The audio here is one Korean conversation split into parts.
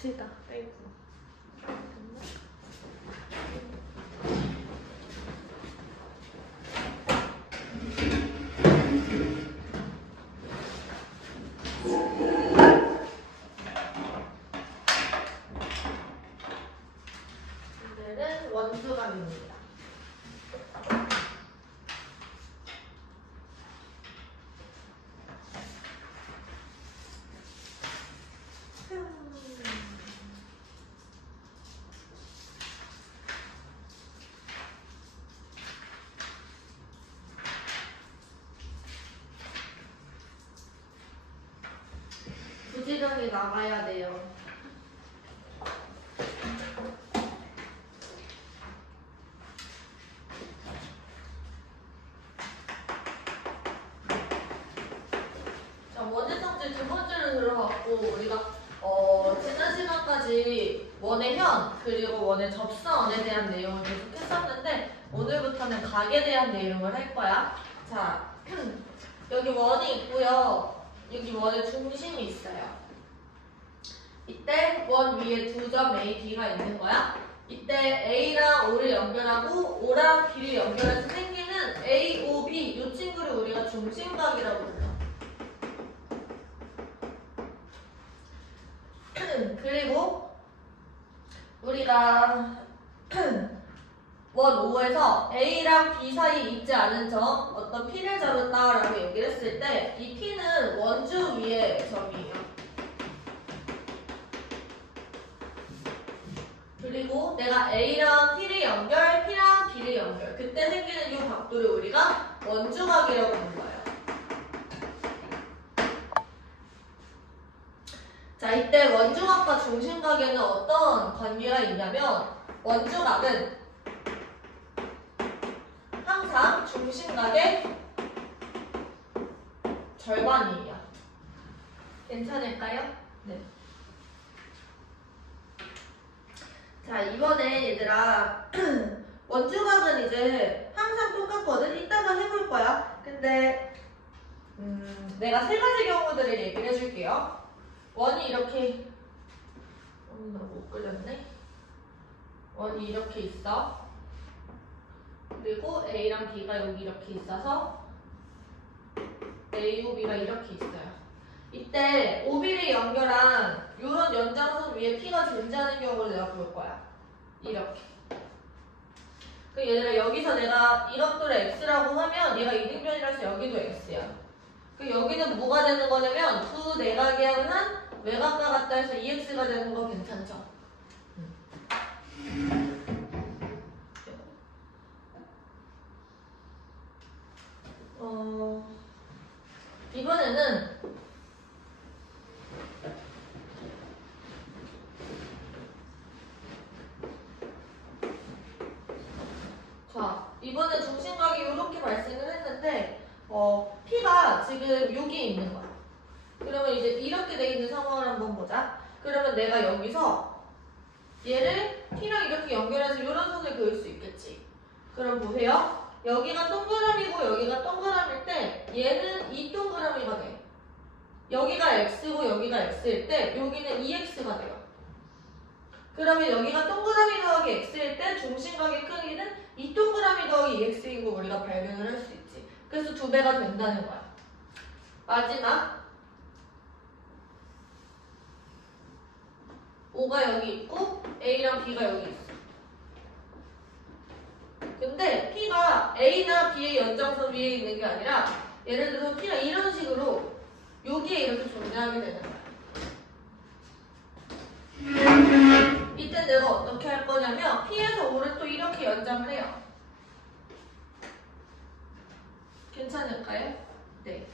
봅시다. 아이고. 오늘은 원주감입니다. 부지런히 나가야 돼요. 자, 원의 성질 두 번째로 들어갔고, 우리가 지난 시간까지 원의 현 그리고 원의 접선에 대한 내용을 계속 했었는데, 오늘부터는 각에 대한 내용을 할 거야. 자, 여기 원이 있고요. 여기 원의 중심이 있어요. 이때 원 위에 두 점 A, B가 있는 거야. 이때 A랑 O를 연결하고 O랑 B를 연결해서 생기는 A, O, B 이 친구를 우리가 중심각이라고 불러. 그리고 우리가 원 5에서 A랑 B 사이 있지 않은 점 어떤 P를 잡았다라고 얘기를 했을 때 이 P는 원주 위의 점이에요. 그리고 내가 A랑 P를 연결, P랑 B를 연결 그때 생기는 이 각도를 우리가 원주각이라고 불러요. 자, 이때 원주각과 중심각에는 어떤 관계가 있냐면 원주각은 항상 중심각의 절반이에요. 괜찮을까요? 네. 자, 이번에 얘들아 원주각은 이제 항상 똑같거든. 이따가 해볼 거야. 근데 내가 세 가지 경우들을 얘기를 해줄게요. 원이 이렇게 나 못 그렸네. 원이 이렇게 있어. 그리고 A랑 B가 여기 이렇게 있어서 A, O, B가 이렇게 있어요. 이때 OB를 연결한 이런 연장선 위에 P가 존재하는 경우를 내가 볼 거야. 이렇게. 그 얘들아 여기서 내가 이것들을 X라고 하면 얘가 이등변이라서 여기도 X야. 그 여기는 뭐가 되는 거냐면 두 내각의 한 외곽과 같다 해서 2X가 되는 거 괜찮죠? 이번에는 자, 이번에 중심각이 이렇게 발생을 했는데 P가 지금 여기 있는 거야. 그러면 이제 이렇게 돼 있는 상황을 한번 보자. 그러면 내가 여기서 얘를 P랑 이렇게 연결해서 이런 선을 그을 수 있겠지. 그럼 보세요. 여기가 동그라미고 여기가 동그라미일 때 얘는 이 동그라미가 돼. 여기가 X고 여기가 X일 때 여기는 2X가 돼요. 그러면 여기가 동그라미 더하기 X일 때 중심각의 크기는 이 동그라미 더하기 2X인 거 우리가 발견을 할 수 있지. 그래서 2배가 된다는 거야. 마지막 5가 여기 있고 A랑 B가 여기 있어. 근데 P가 A나 B의 연장선 위에 있는 게 아니라 예를 들어서 P가 이런 식으로 여기에 이렇게 존재하게 되는 거야. 이때 내가 어떻게 할 거냐면 P에서 5를 또 이렇게 연장을 해요. 괜찮을까요? 네.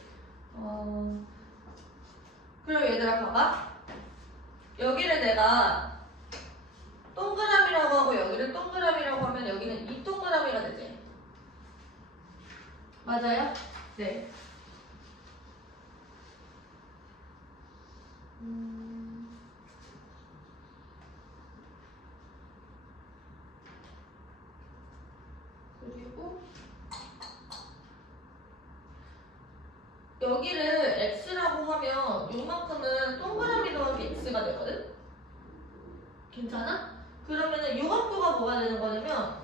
그럼 얘들아 봐봐. 여기를 내가 동그라미라고 하고 여기를 동그라미라고 하면 여기는 이 동그라미가 되지. 맞아요? 네. 그리고 여기를 X라고 하면 요만큼은 동그라미 더하기 X가 되거든? 괜찮아? 그러면은 요 각도가 뭐가 되는 거냐면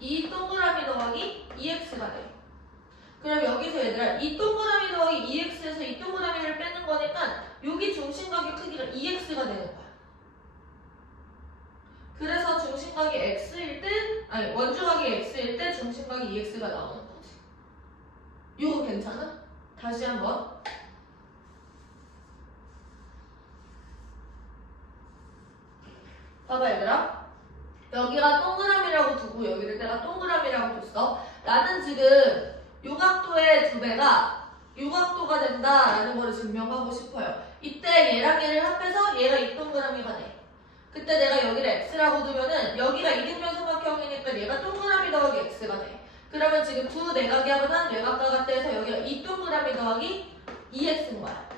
이 동그라미 더하기 2x가 돼. 그럼 여기서 얘들아 이 동그라미 더하기 2x에서 이 동그라미를 빼는 거니까 여기 중심각의 크기가 2x가 되는 거야. 그래서 중심각이 x일 때, 아니 원주각이 x일 때 중심각이 2x가 나오는 거지. 이거 괜찮아? 다시 한번. 봐봐 얘들아. 여기가 동그라미라고 두고 여기를 내가 동그라미라고 뒀어. 나는 지금 요 각도의 2배가 요 각도가 된다라는 거를 증명하고 싶어요. 이때 얘랑 얘를 합해서 얘가 이 동그라미가 돼. 그때 내가 여기를 x라고 두면은 여기가 이등변 삼각형이니까 얘가 동그라미 더하기 x가 돼. 그러면 지금 두 내각이 합은 외곽과 같다 해서 여기가 이 동그라미 더하기 2x인 거야.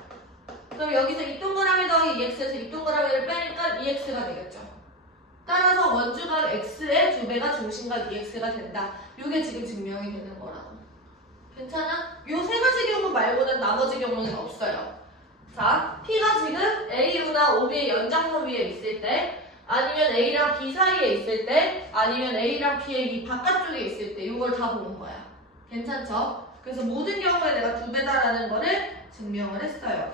그럼 여기서 이 동그라미 더하기 2x에서 이 동그라미를 빼니까 2x가 되겠죠. 따라서 원주각 x의 2배가 중심각 2x가 된다. 이게 지금 증명이 되는 거라고. 괜찮아? 요 세 가지 경우 말고는 나머지 경우는 없어요. 자, P가 지금 AU나 OB의 연장선 위에 있을 때, 아니면 A랑 B 사이에 있을 때, 아니면 A랑 B의 이 바깥쪽에 있을 때 이걸 다 보는 거야. 괜찮죠? 그래서 모든 경우에 내가 2배다라는 거를 증명을 했어요.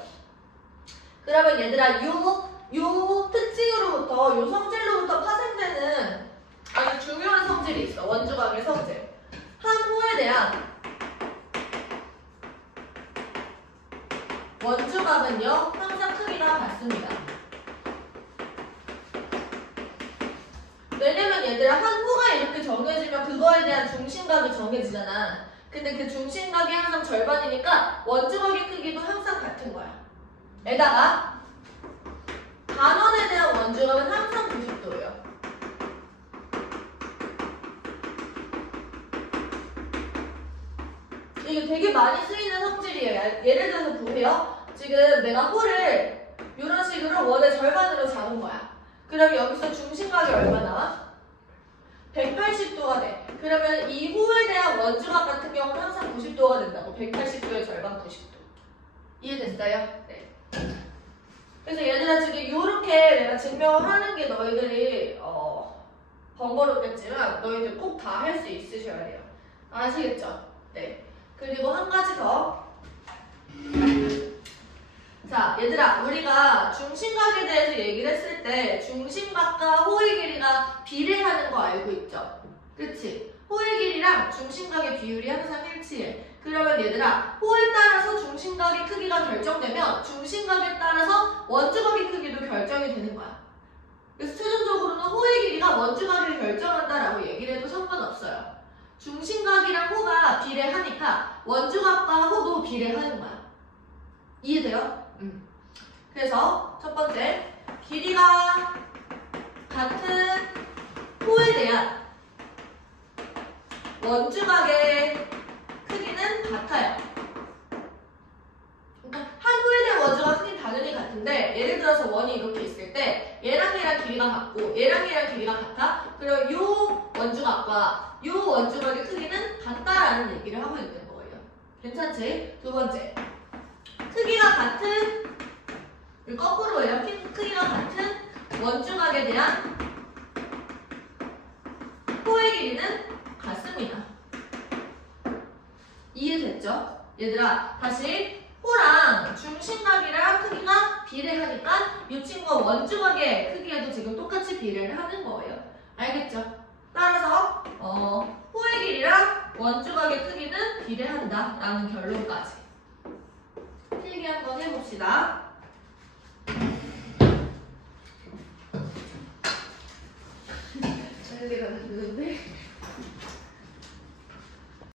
그러면 얘들아 요 특징으로부터 요 성질로부터 파생되는 아주 중요한 성질이 있어. 원주각의 성질. 한 호에 대한 원주각은요 항상 크기가 같습니다. 왜냐면 얘들아 한 호가 이렇게 정해지면 그거에 대한 중심각이 정해지잖아. 근데 그 중심각이 항상 절반이니까 원주각의 크기도 항상 같은 거야. 에다가 단원에 대한 원주각은 항상 90도예요. 이게 되게 많이 쓰이는 성질이에요. 예를 들어서 보세요. 지금 내가 호를 이런 식으로 원의 절반으로 잡은 거야. 그럼 여기서 중심각이 얼마 나와? 180도가 돼. 그러면 이 호에 대한 원주각 같은 경우는 항상 90도가 된다고. 180도의 절반 90도. 이해됐어요? 네. 그래서 얘들아 지금 이렇게 내가 증명을 하는 게 너희들이 번거롭겠지만 너희들 꼭 다 할 수 있으셔야 돼요. 아시겠죠? 네. 그리고 한 가지 더. 자, 얘들아 우리가 중심각에 대해서 얘기를 했을 때 중심각과 호의 길이가 비례하는 거 알고 있죠? 그치? 호의 길이랑 중심각의 비율이 항상 일치해. 그러면 얘들아 호에 따라서 중심각의 크기가 결정되면 중심각에 따라서 원주각의 크기도 결정이 되는 거야. 그래서 최종적으로는 호의 길이가 원주각을 결정한다라고 얘기를 해도 상관없어요. 중심각이랑 호가 비례하니까 원주각과 호도 비례하는 거야. 이해돼요? 그래서 첫 번째, 길이가 같은 호에 대한 원주각의 크기는 같아요. 그러니까 한 호에 대한 원주각 크기는 당연히 같은데 예를 들어서 원이 이렇게 있을 때 얘랑 얘랑 길이가 같고 얘랑 얘랑 길이가 같아? 그럼 요 원주각과 요 원주각의 크기는 같다라는 얘기를 하고 있는 거예요. 괜찮지? 두 번째, 크기가 같은 거꾸로예요. 크기가 같은 원주각에 대한 호의 길이는 같습니다. 이해됐죠? 얘들아 다시 호랑 중심각이랑 크기가 비례하니까 이 친구가 원주각의 크기에도 지금 똑같이 비례를 하는 거예요. 알겠죠? 따라서 호의 길이랑 원주각의 크기는 비례한다 라는 결론까지 필기 한번 해봅시다. 잘 일어났는데